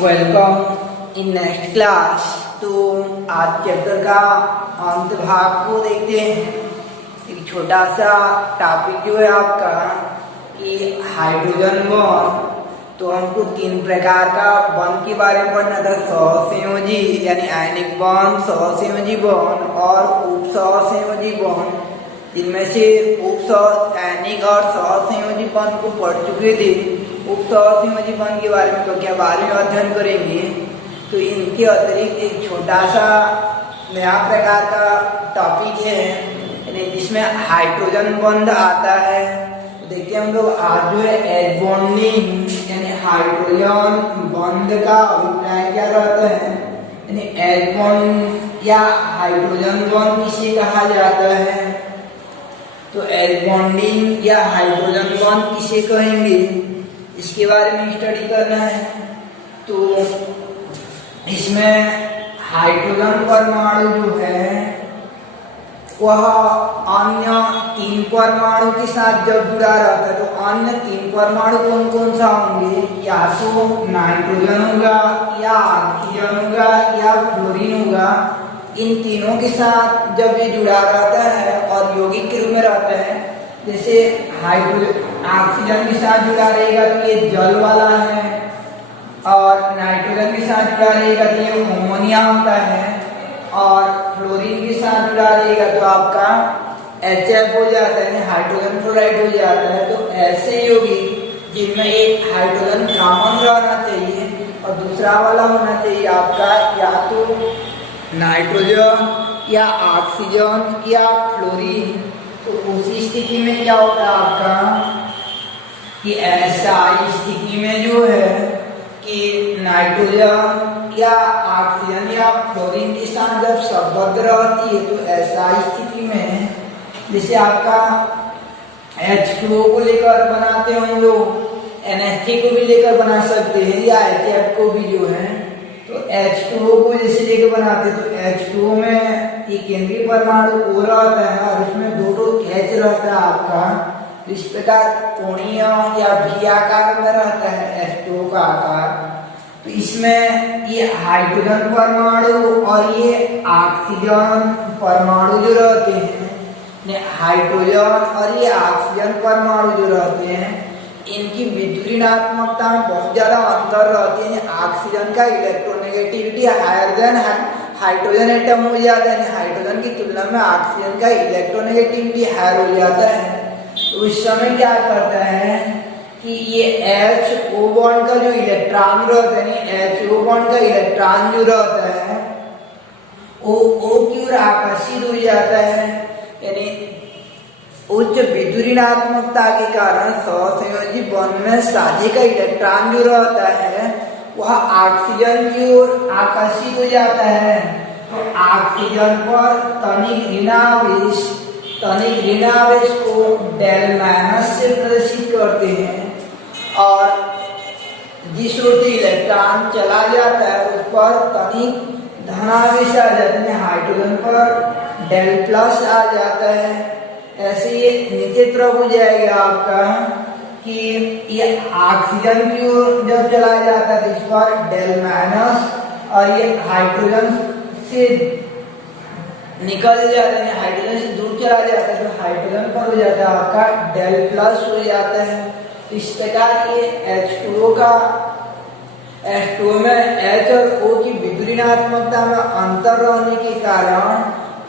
Welcome in next class. तो आज chapter का अंत भाग को देखते हैं। एक छोटा सा टॉपिक जो है आपका कि हाइड्रोजन बॉन्ड। तो हमको तीन प्रकार का बॉन्ड के बारे में पढ़ना था, सहसंयोजी यानी आयनिक बॉन्ड, सहसंयोजी बॉन्ड और उपसहसंयोजी बॉन्ड। जिनमें से आयनिक और सहसंयोजी बॉन्ड को पढ़ चुके थे। उपसहसंयोजी बॉन्ड के बारे में तो क्या बारे में अध्ययन करेंगे। तो इनके अतिरिक्त एक छोटा सा नया प्रकार का टॉपिक है यानी जिसमें हाइड्रोजन बॉन्ड आता है। तो देखिए हम लोग आज जो है एच बॉन्डिंग यानी हाइड्रोजन बॉन्ड का अभिप्राय क्या रहता है, यानी एच बॉन्ड या हाइड्रोजन बॉन्ड किसे कहा जाता है। तो एच बॉन्डिंग या हाइड्रोजन बॉन्ड किसे कहेंगे, इसके बारे में स्टडी करना है। तो इसमें हाइड्रोजन परमाणु जो है वह अन्य तीन परमाणु के साथ जब जुड़ा रहता है, तो अन्य तीन परमाणु कौन कौन सा होंगे, या तो नाइट्रोजन होगा या ऑक्सीजन होगा या फ्लोरीन होगा। इन तीनों के साथ जब ये जुड़ा रहता है और यौगिक के रूप में रहता है, जैसे हाइड्रोजन ऑक्सीजन के साथ जुड़ा रहेगा तो ये जल वाला है, और नाइट्रोजन के साथ जुड़ा रहेगा तो ये अमोनिया होता है, और फ्लोरीन के साथ जुड़ा रहेगा तो आपका HF हो जाता है, हाइड्रोजन फ्लोराइड हो जाता है। तो ऐसे यौगिक जिनमें एक हाइड्रोजन कॉमन रहना चाहिए और दूसरा वाला होना चाहिए आपका या तो नाइट्रोजन या ऑक्सीजन या फ्लोरीन। तो उसी स्थिति में क्या होता है आपका कि ऐसा स्थिति में जो है कि नाइट्रोजन या ऑक्सीजन या फ्लोरीन के साथ जब संबद्ध रहती है, तो ऐसा स्थिति में जैसे आपका H2O को लेकर बनाते हैं हम लोग, NH3 को भी लेकर बना सकते हैं या HF को भी जो है। तो H2O को जैसे लेकर बनाते हैं तो H2O में एक केंद्रीय परमाणु O रहता है और उसमें दो H रहता है आपका। इस प्रकार कोणीय या V आकार में रहता है H2O का आकार। तो इसमें ये हाइड्रोजन परमाणु और ये ऑक्सीजन परमाणु जो रहते हैं, हाइड्रोजन और ये ऑक्सीजन परमाणु जो रहते हैं, इनकी विद्युत ऋणात्मकता में बहुत ज्यादा अंतर रहती है। ऑक्सीजन का electronegativity higher than hydrogen atom हो जाता है, हाइड्रोजन की तुलना में ऑक्सीजन का इलेक्ट्रोनेगेटिविटी हायर हो जाता है। तो उस समय क्या करता है कि ये HO बॉन्ड का जो इलेक्ट्रॉन रहता है, HO बॉन्ड का इलेक्ट्रॉन जो रहता है वो O की ओर आकर्षित हो जाता है, यानी उच्च विद्युत ऋणात्मकता के कारण सहसंयोजी बॉन्ड में साझे का इलेक्ट्रॉन जो रहता है वह ऑक्सीजन की ओर आकर्षित हो जाता है। तो ऑक्सीजन पर तनिक ऋणावेश को डेल माइनस से प्रदर्शित करते हैं, और जिस ओर से इलेक्ट्रॉन चला जाता है उस पर तनिक धनावेश आ जाता है, हाइड्रोजन पर डेल प्लस आ जाता है। ऐसे ये नीचे तरफ हो जाएगा आपका कि ये ऑक्सीजन की ओर जब चला जाता है तो इस पर डेल माइनस, और ये हाइड्रोजन से निकल जाता है, हाइड्रोजन से दूर चला जाता है तो हाइड्रोजन पर हो जाता है आपका डेल प्लस हो जाता है। इस प्रकार ये H2O में H और O की विद्युत ऋणात्मकता में अंतर रहने के कारण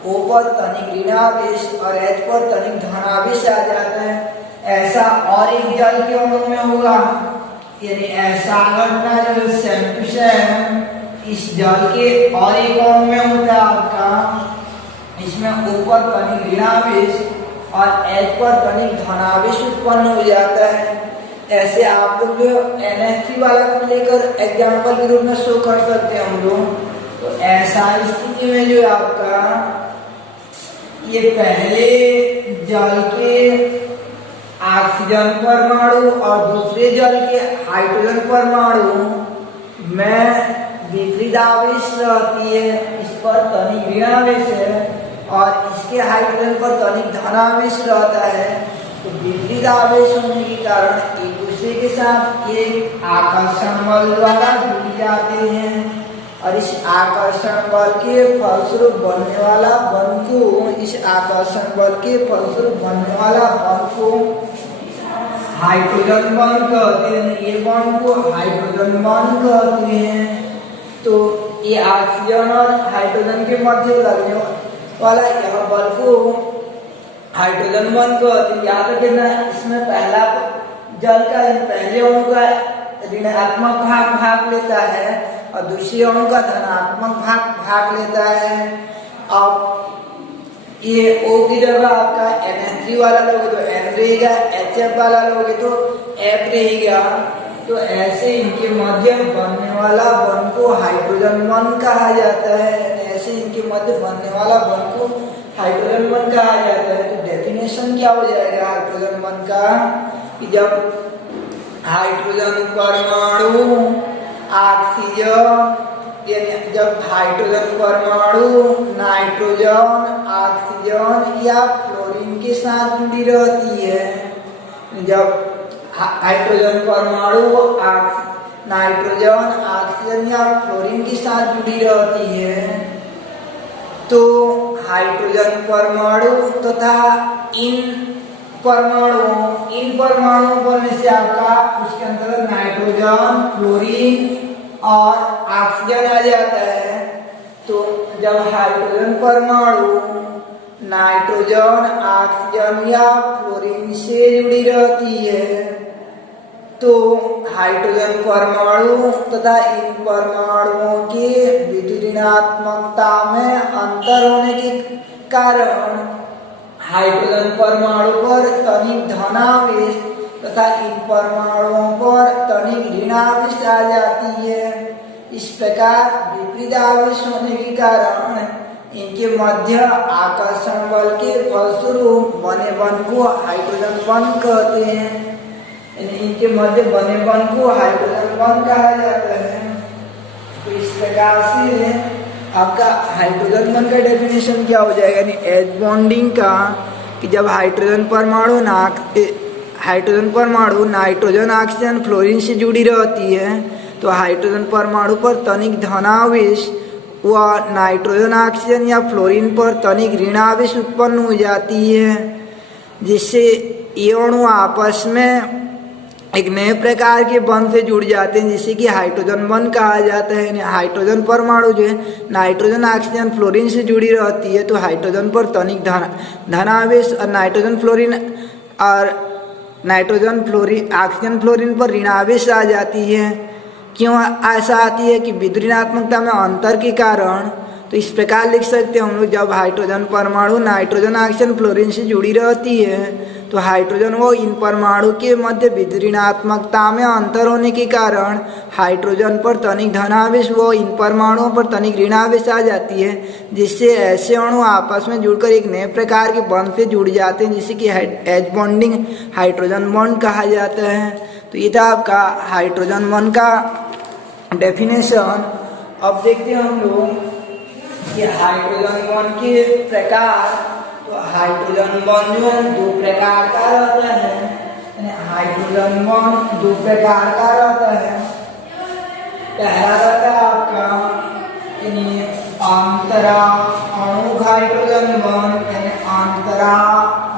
O पर तनिक ऋणावेश और H पर तनिक धनावेश आ जाता है। ऐसा और एक जल के अणु में होगा, यानी ऐसा घटना जो सेम टू सेम इस जल के और एक अणु में होता है आपका। इसमें O पर तनिक ऋणावेश और H पर तनिक धनावेश उत्पन्न हो जाता है। ऐसे आप लोग जो NH3 वाला को लेकर एग्जाम्पल के रूप में शो कर सकते हैं हम लोग। तो ऐसा स्थिति में जो आपका ये पहले जल के ऑक्सीजन परमाणु और दूसरे जल के हाइड्रोजन परमाणु में विपरीत आवेश रहती है, इस पर तनिक ऋणावेश है और इसके हाइड्रोजन पर तनिक धनावेश रहता है। तो विपरीत आवेश होने के कारण एक दूसरे के साथ एक आकर्षण बल द्वारा जुड़ जाते हैं और इस आकर्षण बल के फलस्वरूप बनने वाला बल को हाइड्रोजन बॉन्ड कहते हैं। ये बॉन्ड को हाइड्रोजन बॉन्ड कहते हैं। तो ये ऑक्सीजन और हाइड्रोजन के मध्य लगने वाला यह बल को हाइड्रोजन बॉन्ड कहते हैं। याद रखना, इसमें पहला जल का पहले अणु का ऋणात्मक भाग लेता है और दूसरे अणु का धनात्मक भाग लेता है। अब ये O की जगह आपका NH3 वाला लोगे तो N रहेगा, HF वाला लोगे तो F रहेगा। तो ऐसे इनके मध्य बनने वाला बॉन्ड को हाइड्रोजन बॉन्ड कहा जाता है। ऐसे इनके मध्य बनने वाला बॉन्ड को हाइड्रोजन बॉन्ड कहा जाता है। तो डेफिनेशन क्या हो जाएगा हाइड्रोजन बॉन्ड का कि जब हाइड्रोजन परमाणु ऑक्सीजन जब हाइड्रोजन परमाणु नाइट्रोजन ऑक्सीजन या फ्लोरीन के साथ जुड़ी रहती है, जब हाइड्रोजन परमाणु नाइट्रोजन ऑक्सीजन या फ्लोरीन के साथ जुड़ी रहती है, तो हाइड्रोजन परमाणु तथा इन परमाणु बोलने से आपका उसके अंदर नाइट्रोजन, फ्लोरीन और ऑक्सीजन आ जाता है। तो जब हाइड्रोजन परमाणु नाइट्रोजन, ऑक्सीजन या फ्लोरीन से जुड़ी रहती है, तो हाइड्रोजन परमाणु तथा इन परमाणुओं के विद्युत ऋणात्मकता में अंतर होने के कारण हाइड्रोजन परमाणु पर तनिक धनावेश तथा इन परमाणुओं पर तनिक ऋणावेश आ जाती है। इस प्रकार विपरीत आवेश होने के कारण इनके मध्य आकर्षण बल के फलस्वरूप बने बॉन्ड को हाइड्रोजन बॉन्ड कहते हैं। इनके मध्य बने बॉन्ड को हाइड्रोजन बॉन्ड कहा जाता है। तो इस प्रकार से आपका हाइड्रोजन बॉन्ड का डेफिनेशन क्या हो जाएगा, यानी एच बॉन्डिंग का, कि जब हाइड्रोजन परमाणु नाइट्रोजन, ऑक्सीजन, फ्लोरीन से जुड़ी रहती है, तो हाइड्रोजन परमाणु पर तनिक धनावेश व नाइट्रोजन, ऑक्सीजन या फ्लोरीन पर तनिक ऋणावेश उत्पन्न हो जाती है, जिससे ये अणु आपस में एक नए प्रकार के बॉन्ड से जुड़ जाते हैं, जिसे कि हाइड्रोजन बॉन्ड कहा जाता है। हाइड्रोजन परमाणु जो है नाइट्रोजन, ऑक्सीजन, फ्लोरीन से जुड़ी रहती है, तो हाइड्रोजन पर तनिक धनावेश और नाइट्रोजन, ऑक्सीजन, फ्लोरीन पर ऋणावेश आ जाती है। क्यों ऐसा आती है कि विद्युत ऋणात्मकता में अंतर के कारण। तो इस प्रकार लिख सकते हैं हम लोग, जब हाइड्रोजन परमाणु नाइट्रोजन, ऑक्सीजन, फ्लोरीन से जुड़ी रहती है, तो हाइड्रोजन व इन परमाणु के मध्य विद्युत ऋणात्मकता में अंतर होने के कारण हाइड्रोजन पर तनिक धनावेश व इन परमाणुओं पर तनिक ऋणावेश आ जाती है, जिससे ऐसे अणु आपस में जुड़कर एक नए प्रकार के बॉन्ड से जुड़ जाते हैं, जिसे कि एच बॉन्डिंग हाइड्रोजन बॉन्ड कहा जाता है। तो ये था आपका हाइड्रोजन बॉन्ड का डेफिनेशन। अब देखते हैं हम लोग कि हाइड्रोजन बॉन्ड के प्रकार। तो हाइड्रोजन बॉन्ड जो है दो प्रकार का रहता है। हाइड्रोजन बॉन्ड दो प्रकार का रहता है। पहला रहता है आपका अंतरा अणु हाइड्रोजन बॉन्ड, अंतरा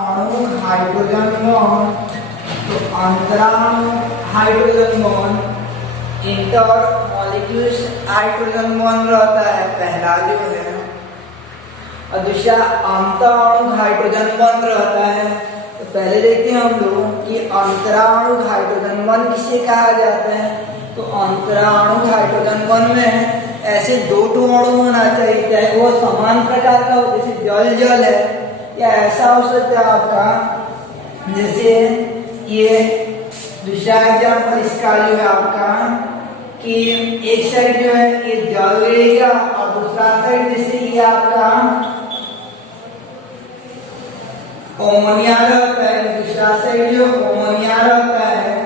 अणु हाइड्रोजन बॉन्ड। तो अंतरा hydrogen bond inter molecules hydrogen bond रहता है पहला जो है, और दूसरा अंतराणु हाइड्रोजन बॉन्ड रहता है। तो पहले देखते हैं हम लोग कि अंतराणु हाइड्रोजन बॉन्ड किसे कहा जाता है। तो अंतराणु हाइड्रोजन बॉन्ड में ऐसे दो अणु होना चाहिए, चाहे वो समान प्रकार का हो, जैसे जल है, या ऐसा हो सकता है आपका जैसे ये दूसरा एग्जाम्पल इसका जो है आपका कि एक साइड जो है ये जल रहेगा और दूसरा साइड जैसे ये आपका अमोनिया रहता है, दूसरा साइड जो अमोनिया रहता है।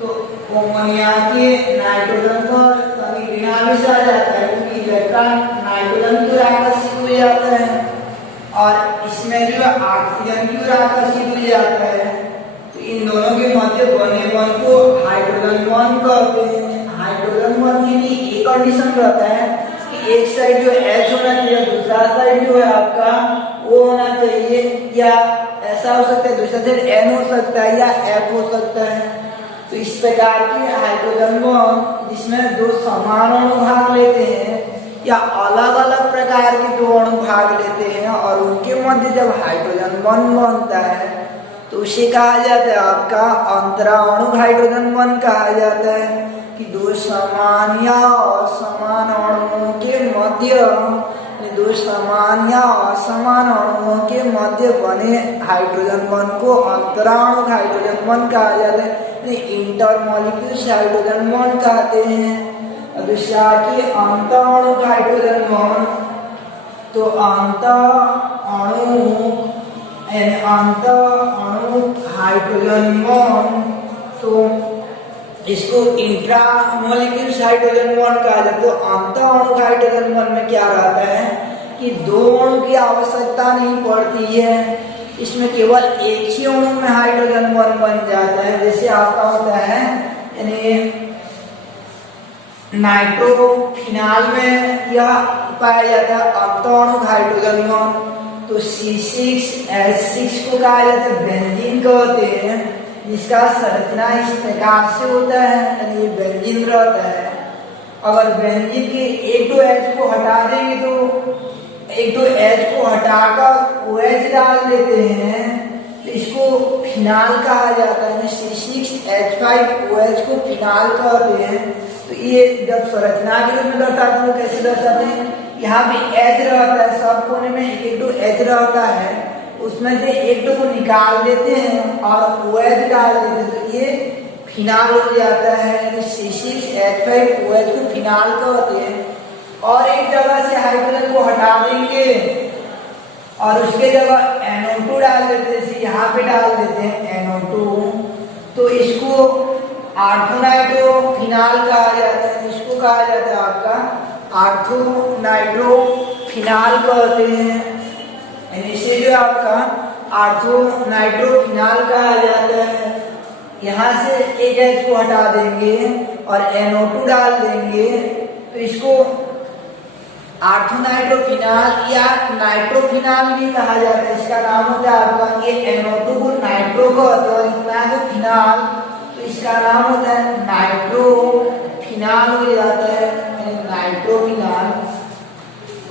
तो अमोनिया के नाइट्रोजन पर तनिक ऋणावेश आ जाता है, क्योंकि इलेक्ट्रॉन नाइट्रोजन की ओर आकर्षित हो जाता है और इसमें जो ऑक्सीजन की ओर आकर्षित हो जाता है। तो इन दोनों के मध्य बने बॉन्ड को हाइड्रोजन बॉन्ड कहते हैं। हाइड्रोजन बॉन्ड के लिए एक कंडीशन रहता है कि एक साइड जो H होना चाहिए, दूसरा साइड जो है आपका वो होना चाहिए, या ऐसा हो सकता है दूसरा साइड N हो सकता है या F हो सकता है। तो इस प्रकार के हाइड्रोजन बॉन्ड जिसमें दो समान अणु भाग लेते हैं या अलग अलग प्रकार के दो अणु भाग लेते हैं और उनके मध्य जब हाइड्रोजन बॉन्ड बनता है तो उसे कहा जाता है आपका अंतराणु हाइड्रोजन बॉन्ड कहा जाता है। कि दो समान या असमान अणुओं के मध्य, दो समान या असमान अणुओं के मध्य बने हाइड्रोजन बॉन्ड को अंतराणु हाइड्रोजन बॉन्ड कहा जाता है, इंटरमॉलिक्यूल्स हाइड्रोजन बॉन्ड कहते हैं। दूसरा कि अंतःअणु हाइड्रोजन बॉन्ड, तो अंतःअणु हाइड्रोजन बॉन्ड, तो इसको इंट्रामॉलिक्यूल्स हाइड्रोजन बॉन्ड कहा जाता है। तो अंतःअणु हाइड्रोजन बॉन्ड में क्या रहता है कि दो अणु की आवश्यकता नहीं पड़ती है, इसमें केवल एक ही अणु में हाइड्रोजन बॉन्ड बन जाता है। जैसे आपका होता है यानी नाइट्रोफिनाल में यह पाया जाता है अंतःअणु हाइड्रोजन बॉन्ड। तो C6H6 को कहा जाता है बेंजीन कहते हैं, जिसका संरचना इस प्रकार से होता है, यानी बेंजीन रहता है। अगर बेंजीन के एक दो H को हटा देंगे तो एक दो H को हटाकर OH डाल देते हैं तो इसको फिनाल कहा जाता है। C6H5OH को फिनाल कहते हैं। तो ये जब संरचना के रूप में दर्शाते हैं तो कैसे दर्शाते हैं, यहाँ पे H रहता है, सब कोने में एक एक दो H रहता है, उसमें से एक दो को निकाल देते हैं और OH डाल देते हैं तो ये फिनाल हो जाता है। C6H5OH को फिनाल कहते हैं। और एक जगह से हाइड्रोजन को हटा देंगे और उसके जगह NO2 डाल देते हैं, यहाँ पे डाल देते हैं NO2, तो इसको आर्थोनाइट्रोफिनाल कहा जाता है। इसको कहा जाता है आपका आर्थोनाइट्रोफिनाल कहते हैं। इसे जो आपका आर्थोनाइट्रोफिनाल कहा जाता है। यहाँ से एक H को हटा देंगे और NO2 डाल देंगे तो इसको आर्थोनाइट्रोफिनाल या नाइट्रोफिनाल भी कहा जाता है। इसका नाम होता है आपका, ये NO2 को नाइट्रो कहते हैं और इतना को फिनाल, तो इसका नाम होता है नाइट्रोफिनाल हो जाता है, नाइट्रोफिनाल।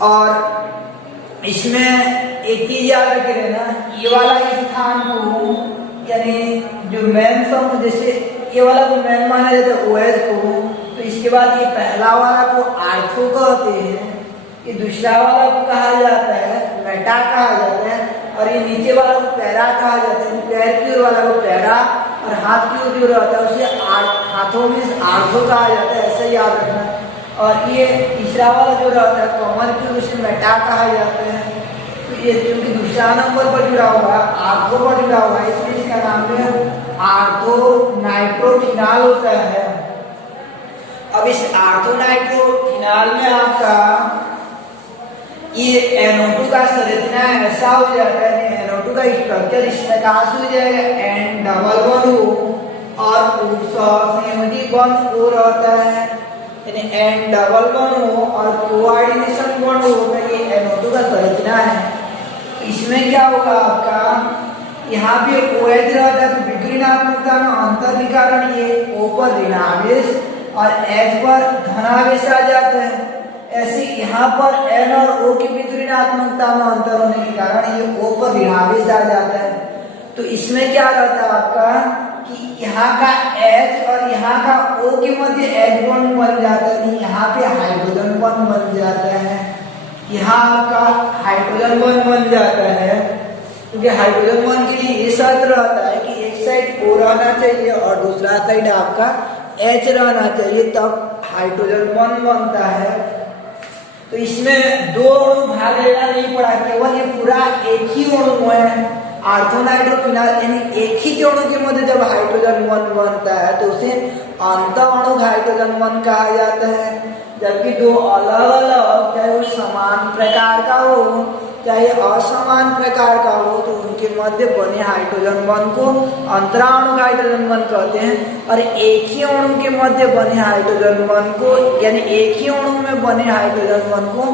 और इसमें एक चीज याद रखे रहना, ये वाला स्थान को यानी जो मेन सम, जैसे ये वाला को मेन माना जाता है OH को, तो इसके बाद ये पहला वाला को आर्थो कहते हैं, ये दूसरा वाला को कहा जाता है मेटा कहा जाता है, और ये नीचे वाला को पैरा कहा जाता है। पैर की ओर वाला को पैरा और हाथ की ओर जो रहता है उसे हाथों में आर्थो कहा जाता है, ऐसे याद रखना। और ये तीसरा वाला जो रहता है कमर की ओर उसे मेटा कहा जाता है। तो ये क्योंकि दूसरा नंबर पर जुड़ा हुआ है, आर्थो पर जुड़ा हुआ है, इसलिए इसका नाम जो है आर्थोनाइट्रोफिनाल होता है। अब इस आर्थोनाइट्रोफिनाल में आपका ये NO2 का संरचना ऐसा हो जाता है, NO2 का स्ट्रक्चर इस प्रकार से हो जाएगा, N डबल बॉन्ड O और संयोजी बॉन्ड O रहता है, यानी N डबल बॉन्ड O और कोऑर्डिनेशन बॉन्ड O होता है। ये NO2 का संरचना है। इसमें क्या होगा आपका, यहाँ पे OH रहता है तो विद्युत ऋणात्मकता में अंतर के कारण ये O पर ऋणावेश और H पर धनावेश आ जाता है। ऐसे यहाँ पर N और O की विद्युत ऋणात्मकता में अंतर होने के कारण ये O पर ऋणावेश आ जाता है। तो इसमें क्या रहता है आपका कि यहाँ का H और यहाँ का O के मध्य H बॉन्ड बन जाता है, यहाँ पे हाइड्रोजन बॉन्ड बन जाता है, यहाँ आपका हाइड्रोजन बॉन्ड बन जाता है। क्योंकि हाइड्रोजन बॉन्ड के लिए ये शर्त रहता है कि एक साइड O रहना चाहिए और दूसरा साइड आपका H रहना चाहिए, तब हाइड्रोजन बॉन्ड बनता है। तो इसमें दो अणु भाग लेना नहीं पड़ा, केवल ये पूरा एक ही अणु है आर्थोनाइट्रोफिनाल, यानी एक ही अणु के मध्य जब हाइड्रोजन बॉन्ड बनता है तो उसे अंतःअणु हाइड्रोजन बॉन्ड कहा जाता है। जबकि दो अलग अलग चाहे वो समान प्रकार का हो चाहे असमान प्रकार का हो तो उनके मध्य बने हाइड्रोजन बंध को अंतराणु हाइड्रोजन बंध कहते हैं। और एक ही अणु के मध्य बने हाइड्रोजन बंध को, यानी एक ही अणु में बने हाइड्रोजन बंध को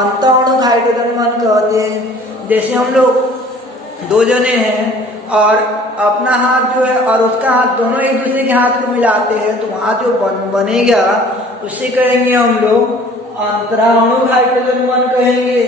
अंतःअणु हाइड्रोजन बंध कहते हैं। जैसे हम लोग दो जने हैं और अपना हाथ जो है और उसका हाथ दोनों एक दूसरे के हाथ को मिलाते हैं तो वहां जो बनेगा उससे कहेंगे हम लोग अंतराणु हाइड्रोजन बंध कहेंगे।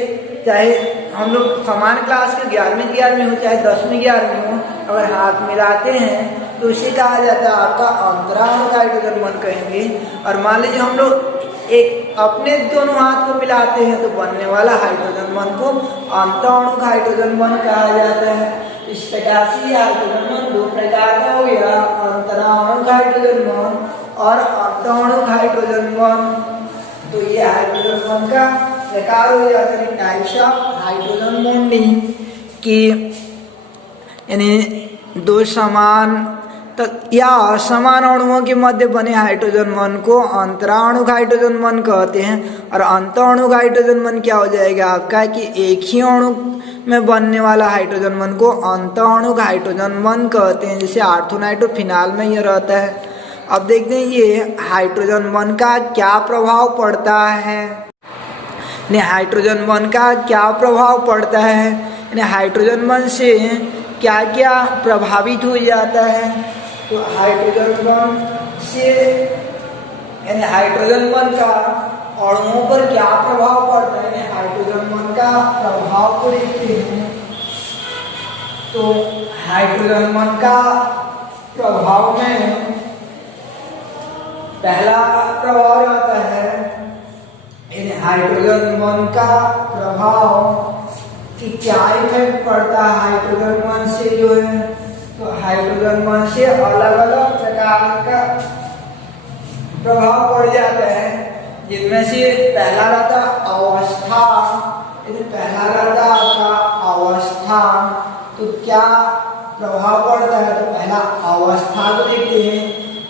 चाहे हम लोग समान क्लास के 11वीं 11वीं हो चाहे 10वीं 11वीं हो, अगर हाथ मिलाते हैं तो उसे कहा जाता है आपका अंतराणु हाइड्रोजन बंध कहेंगे। और मान लीजिए हम लोग एक अपने दोनों हाथ को मिलाते हैं तो बनने वाला हाइड्रोजन बंध को अंतःअणु हाइड्रोजन बंध कहा जाता है। इस प्रकार से हाइड्रोजन बंध दो प्रकार का हो गया, अंतराणु हाइड्रोजन बंध और अंतःअणु हाइड्रोजन बंध। तो ये हाइड्रोजन बंध का प्रकार हो जाता है, टाइप्स ऑफ हाइड्रोजन बॉन्डिंग की, यानी दो समान या असमान अणुओं के मध्य बने हाइड्रोजन बंध को अंतराणु हाइड्रोजन बंध कहते हैं। और अंतःअणु हाइड्रोजन बंध क्या हो जाएगा आपका कि एक ही अणु में बनने वाला हाइड्रोजन बंध को अंतःअणु हाइड्रोजन बंध कहते हैं, जैसे आर्थोनाइट्रो फिनाल में ये रहता है। अब देखते हैं ये हाइड्रोजन बंध का क्या प्रभाव पड़ता है, हाइड्रोजन बंध का क्या प्रभाव पड़ता है, हाइड्रोजन बंध से क्या क्या प्रभावित हो जाता है। तो हाइड्रोजन बंध से हाइड्रोजन बंध का अणुओं पर क्या प्रभाव पड़ता है, हाइड्रोजन बंध का प्रभाव को देखते हैं। तो हाइड्रोजन बंध का प्रभाव में पहला प्रभाव रहता है हाइड्रोजन बंध का प्रभाव कि क्या इफेक्ट पड़ता है हाइड्रोजन बंध से जो है। तो हाइड्रोजन बंध से अलग अलग प्रकार का प्रभाव पड़ जाता है, जिनमें से पहला रहता अवस्था। पहला रहता आपका अवस्था। तो क्या प्रभाव पड़ता है, तो पहला अवस्था को देखते हैं,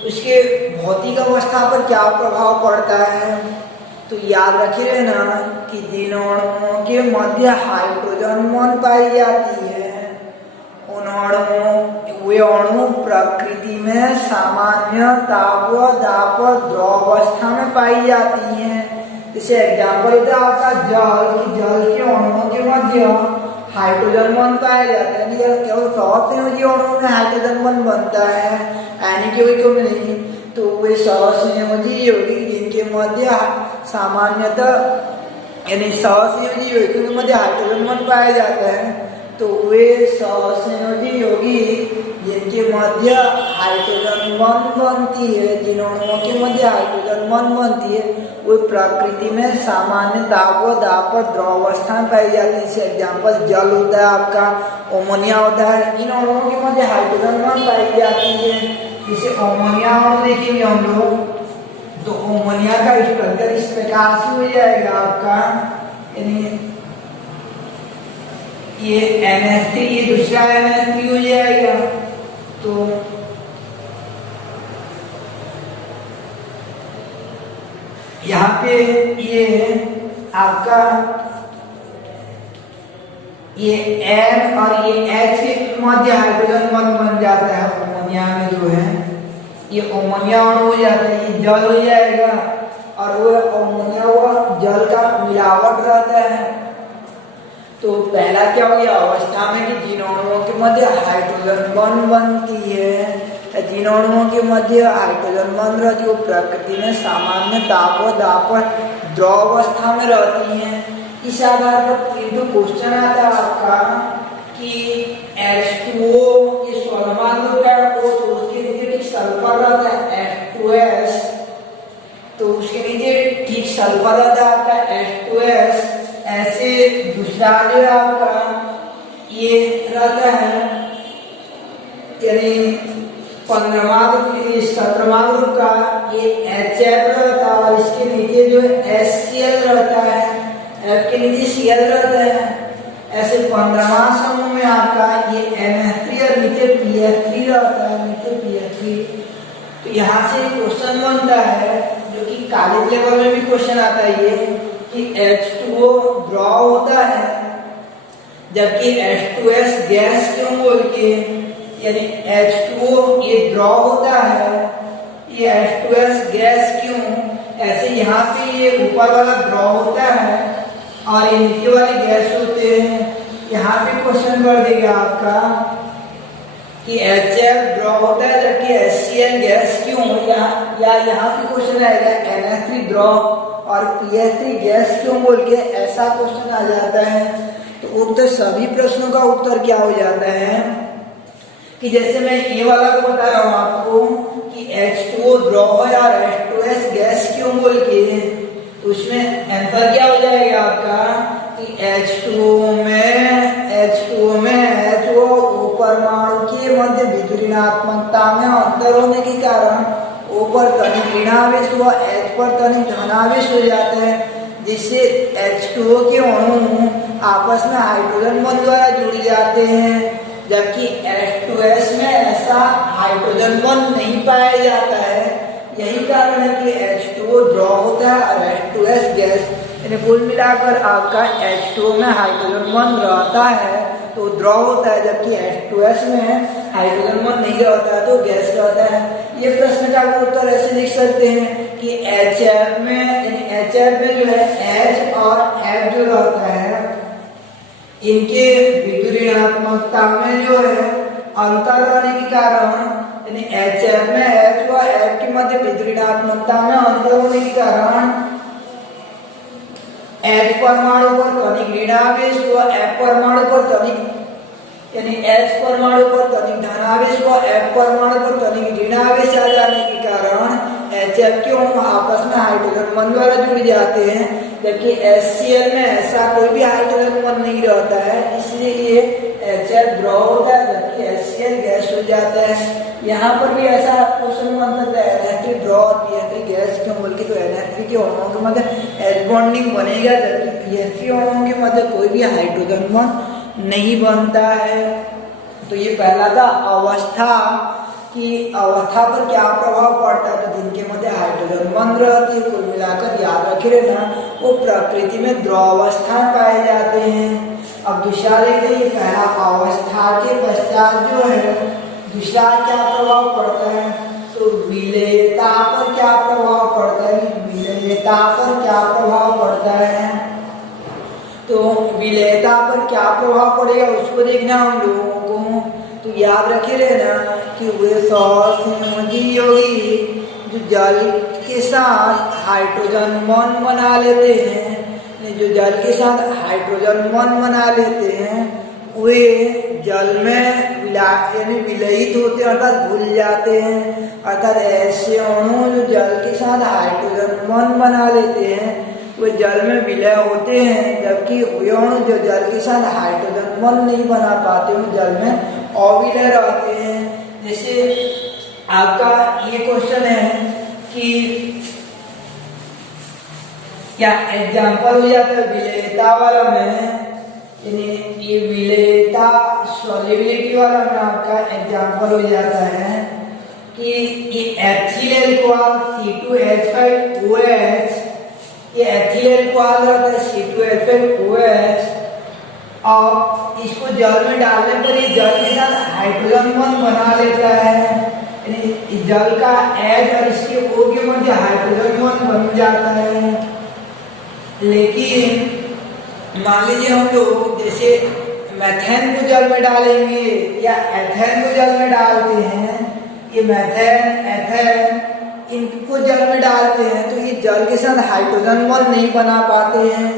उसके भौतिक अवस्था पर क्या प्रभाव पड़ता है। तो याद रखे रहना कि जिन अणुओं के मध्य हाइड्रोजन बंध पाई जाती है उन वे अणु प्रकृति में सामान्य ताप व दाब द्रव अवस्था में पाई जाती हैं। जैसे एग्जाम्पल होता है आपका जल के अणुओं के मध्य हाइड्रोजन बंध पाया जाता है। केवल सहसंयोजी अणुओं में हाइड्रोजन बंध बनता है, यानी कि कोई कम नहीं। तो वे सहसंयोजी यौगिक जिनके मध्य सामान्यतः यानी सहसंयोजी यौगिकों के मध्य हाइड्रोजन बंध पाया जाता है, तो वे सहसंयोजी यौगिक जिनके मध्य हाइड्रोजन बंध बनती है, जिन अणुओं के मध्य हाइड्रोजन बंध बनती है, वे प्रकृति में सामान्य दाब व दाब द्रव अवस्था में पाई जाती है। जैसे एग्जाम्पल जल होता है आपका, अमोनिया होता है, इन अणुओं के मध्य हाइड्रोजन बंध पाई जाती है। जैसे अमोनिया अणु देखेंगे हम लोग, तो अमोनिया का स्ट्रक्चर इस प्रकार से हो जाएगा आपका, यानी ये NH3, ये दूसरा NH3 हो जाएगा। तो यहाँ पे ये आपका ये N और ये H के मध्य हाइड्रोजन बंध बन जाता है अमोनिया में जो है, ये अमोनिया अणु हो जाता है, ये जल हो जाएगा। और वो अमोनिया व जल का मिलावट रहता है। तो पहला क्या हो गया अवस्था में कि जिन अणुओं के मध्य हाइड्रोजन बंध बनती है, जिन अणुओं के मध्य हाइड्रोजन बंध रहती है वो प्रकृति में सामान्य ताप व दाब द्रव अवस्था में रहती हैं। इस आधार पर तो क्वेश्चन आता है आपका कि H2O ये स्वरमान ग्रुप का तो उसके नीचे ठीक सल्फर रहता है H2S, तो उसके नीचे ठीक सल्फर रहता है आपका H2S। ऐसे दूसरा जो है आपका ये रहता है यानी 15वां ग्रुप, 17वां ग्रुप का ये HF रहता है और इसके नीचे जो है HCl रहता है, F के नीचे Cl रहता है। ऐसे 15वां समूह में आपका ये NH3 और नीचे PH3 रहता है, नीचे PH3। तो यहाँ से क्वेश्चन बनता है जो कि कॉलेज लेवल में भी क्वेश्चन आता है ये कि H2O द्रव होता है जबकि H2S गैस क्यों बोल के, यानी H2O ये ड्रॉ होता है, ये H2S गैस क्यों, ऐसे यहाँ पे ये ऊपर वाला ड्रॉ होता है और ये नीचे वाले गैस होते हैं। यहाँ पे क्वेश्चन कर देगा आपका कि HCl ड्रॉ होता है जबकि HCl गैस क्यों, या यहाँ पे क्वेश्चन आएगा NH3 ड्रॉ और PH3 गैस क्यों बोल के, ऐसा क्वेश्चन आ जाता है। तो उक्त सभी प्रश्नों का उत्तर क्या हो जाता है कि जैसे मैं ये वाला को बता रहा हूँ आपको कि H2O ड्रॉ है और H2S गैस क्यों बोल के, तो उसमें आंसर क्या हो जाएगा आपका कि H2O में H2O परमाणु के मध्य विद्युत ऋणात्मकता में अंतर होने के कारण O पर तनिक ऋणावेश व H पर तनिक धनावेश हो जाता है, जिससे H2O के अणु आपस में हाइड्रोजन बॉन्ड द्वारा जुड़ जाते हैं, जबकि H2S में ऐसा हाइड्रोजन बॉन्ड नहीं पाया जाता है। यही कारण है कि H2O ड्रॉ होता है और H2S गैस, यानी कुल मिलाकर आपका H2O में हाइड्रोजन बॉन्ड रहता है तो ड्रॉ होता है, जबकि H2S में हाइड्रोजन बॉन्ड नहीं रहता है तो गैस रहता है। ये प्रश्न का उत्तर ऐसे लिख सकते हैं कि HF में जो है H और F जो रहता है इनके विद्युत ऋणात्मकता में जो है अंतर रहने के कारण, यानी HF में H व F के मध्य विद्युत ऋणात्मकता में अंतर होने के कारण H परमाणु पर तनिक ऋणावेश व F परमाणु पर तनिक, यानी H परमाणु पर तनिक धनावेश व F परमाणु पर तनिक ऋणावेश आ जाने के कारण HF के अणु आपस में हाइड्रोजन बॉन्ड द्वारा जुड़ जाते हैं, जबकि HCl में ऐसा कोई भी हाइड्रोजन बॉन्ड नहीं रहता है, इसलिए ये HF ड्रॉ होता है जबकि HCl गैस हो जाता है। यहाँ पर भी ऐसा क्वेश्चन बन सकता है NH3 ड्रॉ और PH3 गैस क्यों बोल के, तो NH3 के अणुओं के मध्य H बॉन्डिंग बनेगा जबकि PH3 अणुओं के मध्य कोई भी हाइड्रोजन बॉन्ड नहीं बनता है। तो ये पहला था अवस्था, कि अवस्था पर क्या प्रभाव पड़ता है, तो जिनके मध्य हाइड्रोजन बॉन्ड रहती है, कुल मिलाकर याद रखे रहना वो प्रकृति में द्रवावस्था पाए जाते हैं। अब दूसरा देखते हैं, पहला अवस्था के पश्चात जो है दूसरा क्या प्रभाव पड़ता है, तो विलेयता पर क्या प्रभाव पड़ता है, विलेयता पर क्या प्रभाव पड़ता है, तो विलेयता पर क्या प्रभाव पड़ेगा उसको देखना हम लोगों को। तो याद रखे रहना कि वे सहसंयोजी जो जल के साथ हाइड्रोजन बॉन्ड बना लेते हैं, जो जल के साथ हाइड्रोजन बॉन्ड बना लेते हैं वे जल में यानी विलयित होते हैं अर्थात घुल जाते हैं। अर्थात ऐसे अणु जो जल के साथ हाइड्रोजन बॉन्ड बना लेते हैं वे जल में विलय होते हैं, जबकि वे अणु जो जल के साथ हाइड्रोजन बॉन्ड नहीं बना पाते वो जल में अविलय रहते हैं। जैसे आपका ये क्वेश्चन है कि क्या एग्जाम्पल हो जाता है विलेयता वाला में, यानी ये विलेयता सॉल्युबिलिटी वाला में आपका एग्जाम्पल हो जाता है कि ये एथिल अल्कोहल C2H5OH, ये एथिल अल्कोहल रहता है C2H5OH और इसको जल में डालने पर ये जल के साथ हाइड्रोजन बॉन्ड बना लेता है, यानी जल का H और इसके O के मध्य हाइड्रोजन बॉन्ड बन जाता है। लेकिन मान लीजिए हम लोग जैसे मैथेन को जल में डालेंगे या एथेन को जल में डालते हैं, ये मैथेन एथेन इनको जल में डालते हैं तो ये जल के साथ हाइड्रोजन बॉन्ड नहीं बना पाते हैं,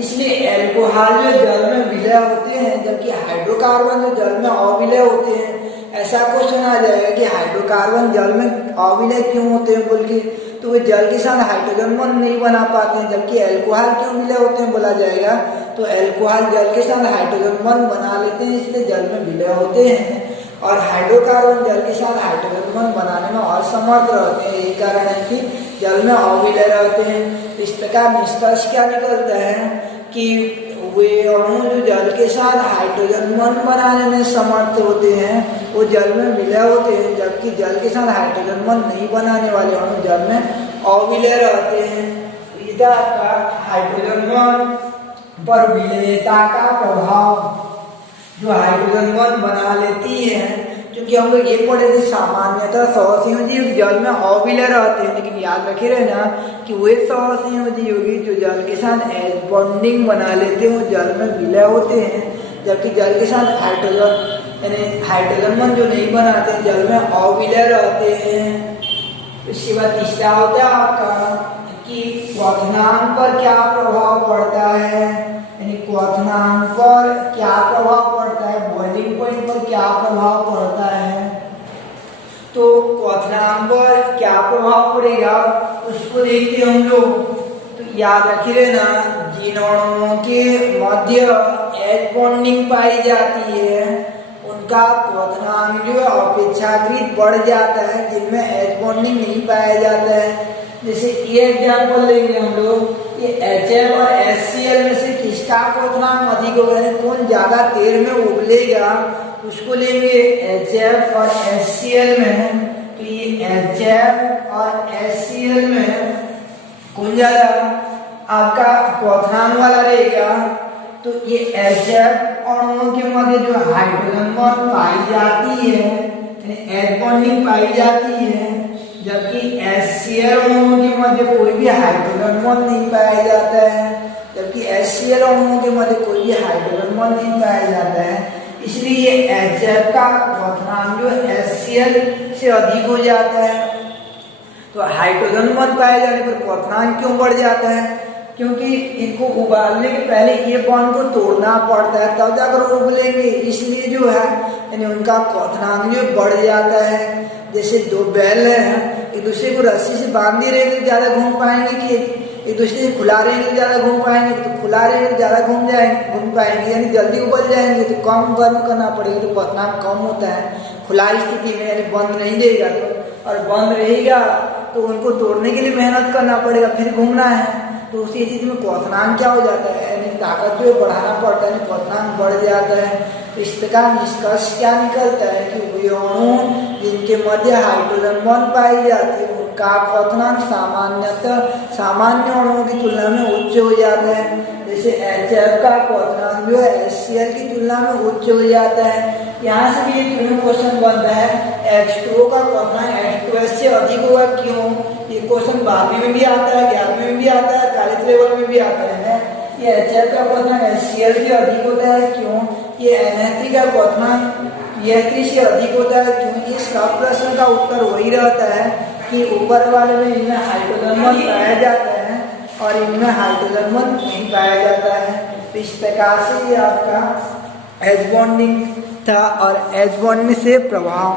इसलिए एल्कोहल जो जल में विलय होते हैं जबकि हाइड्रोकार्बन जो जल में अविलय होते हैं। ऐसा क्वेश्चन आ जाएगा कि हाइड्रोकार्बन जल में अविलय क्यों होते हैं बोल के, तो वे जल के साथ हाइड्रोजन बॉन्ड नहीं बना पाते हैं, जबकि एल्कोहल क्यों विलय होते हैं बोला जाएगा तो एल्कोहल जल के साथ हाइड्रोजन बॉन्ड बना लेते हैं इसलिए जल में विलय होते हैं, और हाइड्रोकार्बन जल के साथ हाइड्रोजन बॉन्ड बनाने में असमर्थ रहते हैं। यही कारण है कि जल में अविलय रहते हैं। इस प्रकार निष्कर्ष क्या निकलता है कि वे अणु जो जल के साथ हाइड्रोजन बॉन्ड बनाने में समर्थ होते हैं वो जल में विलय होते हैं, जबकि जल के साथ हाइड्रोजन बॉन्ड नहीं बनाने वाले अणु जल में अविलय रहते हैं। इधर का हाइड्रोजन बॉन्ड पर विलयता का प्रभाव जो हाइड्रोजन बॉन्ड बना लेती है, क्योंकि हम लोग ये पढ़े थे सामान्यतः सहसंयोजी जल में अविलय रहते हैं, लेकिन याद रखे रहे ना कि वे सहसंयोजी योगी जो जल के साथ एच बॉन्डिंग बना लेते हैं वो जल में विलय होते हैं, जबकि जल के साथ हाइड्रोजन यानी हाइड्रोजन बॉन्ड जो नहीं बनाते हैं जल में अविलय रहते हैं। इसके बाद तीसरा होता है आपका कि क्वथनांक पर क्या प्रभाव पड़ता है, यानी क्वथनांक पर क्या प्रभाव पड़ता है, बॉइलिंग पॉइंट पर क्या प्रभाव पड़ता है। तो क्वथनांक पर क्या प्रभाव पड़ेगा उसको देखते हम लोग। तो याद रखिए ना, जिन अणुओं के मध्य एच बॉन्डिंग पाई जाती है उनका क्वथनांक जो है अपेक्षाकृत बढ़ जाता है, जिनमें एच बॉन्डिंग नहीं पाया जाता है। जैसे ये एग्जाम्पल लेंगे हम लोग, ये HF और HCl में से किसका क्वथनांक अधिक होगा, यानी कौन ज्यादा देर में उबलेगा उसको लेंगे HF और HCl में। तो ये HF और HCl में कौन ज्यादा आपका क्वथनांक वाला रहेगा। तो ये HF अणुओं के मध्य जो हाइड्रोजन बॉन्ड पाई जाती है, एच बॉन्डिंग पाई जाती है, जबकि HCl अणुओं के मध्य कोई भी हाइड्रोजन बॉन्ड नहीं पाया जाता है, जबकि HCl अणुओं के मध्य कोई भी हाइड्रोजन बॉन्ड नहीं पाया जाता है। इसलिए HF का क्वथनांक जो HCl से अधिक हो जाता है। तो हाइड्रोजन बॉन्ड पाए जाने पर क्वथनांक क्यों बढ़ जाता है, क्योंकि इनको उबालने के पहले ये बॉन्ड को तोड़ना पड़ता है तब जाकर उबलेंगे, इसलिए जो है यानी उनका क्वथनांक जो बढ़ जाता है। जैसे दो बैल हैं, एक दूसरे को रस्सी से बांधे रहेंगे तो ज्यादा घूम पाएंगे कि एक दूसरे से खुला रहेंगे तो ज्यादा घूम पाएंगे, तो खुला रहेंगे तो ज्यादा घूम पाएंगे, यानी जल्दी उबल जाएंगे तो कम गर्म करना पड़ेगा, तो क्वथनांक कम होता है खुला स्थिति में, यानी बंद नहीं रहेगा तो। और बंद रहेगा तो उनको तोड़ने के लिए मेहनत करना पड़ेगा, फिर घूमना है, तो उसी चीज में क्वथनांक क्या हो जाता है, यानी ताकत जो बढ़ाना पड़ता है, क्वथनांक बढ़ जाता है। तो इस प्रकार निष्कर्ष क्या निकलता है कि वे अणु जिनके मध्य हाइड्रोजन बॉन्ड पाई जाती है उनका क्वथनांक सामान्यतः सामान्य अणुओं की तुलना में उच्च हो जाता है। जैसे HF का क्वथनांक जो है HCl की तुलना में उच्च हो जाता है। यहाँ से भी एक क्वेश्चन बनता है, H2O का क्वथनांक H2S से अधिक होगा क्यों। ये क्वेश्चन 12वीं में भी आता है, 11वीं में भी आता है, कॉलेज लेवल में भी आता है। ये HF का क्वथनांक HCl से अधिक होता है क्यों, ये NH3 का क्वथनांक PH3 से अधिक होता है क्यों। ये सब प्रश्न का उत्तर वही रहता है कि ऊपर वाले में इनमें हाइड्रोजन बॉन्ड पाया जाता है और इनमें हाइड्रोजन बॉन्ड नहीं पाया जाता है। तो इस प्रकार से ये आपका एच बॉन्डिंग था और एच बॉन्ड में से प्रभाव